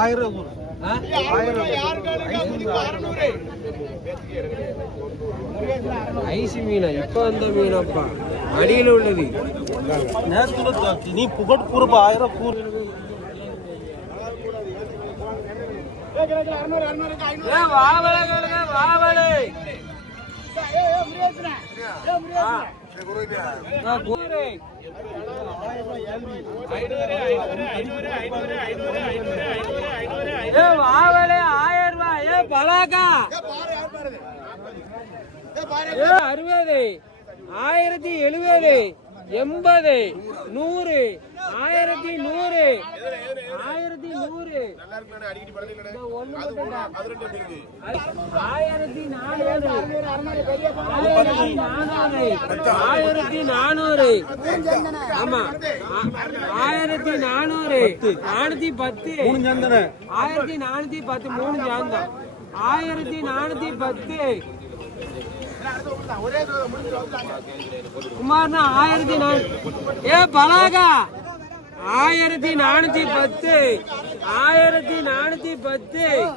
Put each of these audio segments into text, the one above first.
ஆயிரம் ஆ? ஐசி மீனா. இப்ப வந்த மீனப்பா? அடியில உள்ளது. நேரத்துல நீ புகட் கூறுப்பா. ஆயிரம் கூறு. வாவலை ஏ ஆயிரம் ரூபாய் ஏ பலாக்கா ஏ அறுபது ஆயிரத்தி எழுபது எண்பது நூறு ஆயிரத்தி நூறு ஆயிரத்தி நூறு ஆயிரத்தி நானூறு ஆயிரத்தி நானூறு நானூறு ஆமா. ஆ- ஆயிரத்தி நானூறு. நானூத்தி பத்து. ஆயிரத்தி நானூத்தி பத்து மூணு ஜாந்தம் ஆயிரத்தி நானூத்தி பத்து. குமார்னா ஆயிரத்தி ஏ பலாகா. ஆயிரத்தி நானூத்தி பத்து. ஆயிரத்தி நானூத்தி பத்து.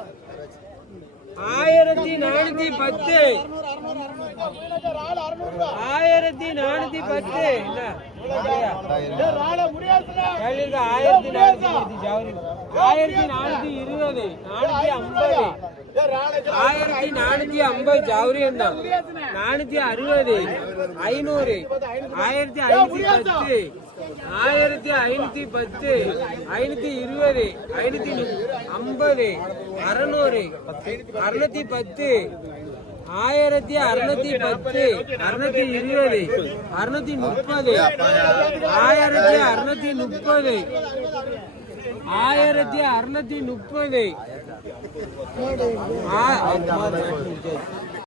ஆயிரத்தி நானூத்தி பத்து. ஆயிரத்தி நானூத்தி பத்து. என்ன? ஆயிரத்தி நானூத்தி. ஆயிரத்தி நானூத்தி இருபது நானூத்தி ஐம்பது. ஆயிரத்தி நானூத்தி ஐம்பது ஜவுரியம் தான் நானூத்தி அறுபது ஐநூறு. ஆயிரத்தி ஐநூத்தி பத்து. ஆயிரத்தி ஐநூத்தி பத்து. ஐநூத்தி இருபது. ஐநூத்தி ஐம்பது. அறுநூறு. அறுநூத்தி பத்து. ஆயிரத்தி அறுநூத்தி பத்து அறுநூத்தி இருபது அறுநூத்தி முப்பது ஆயிரத்தி அறுநூத்தி முப்பது ஆயிரத்தி அறுநூத்தி முப்பது.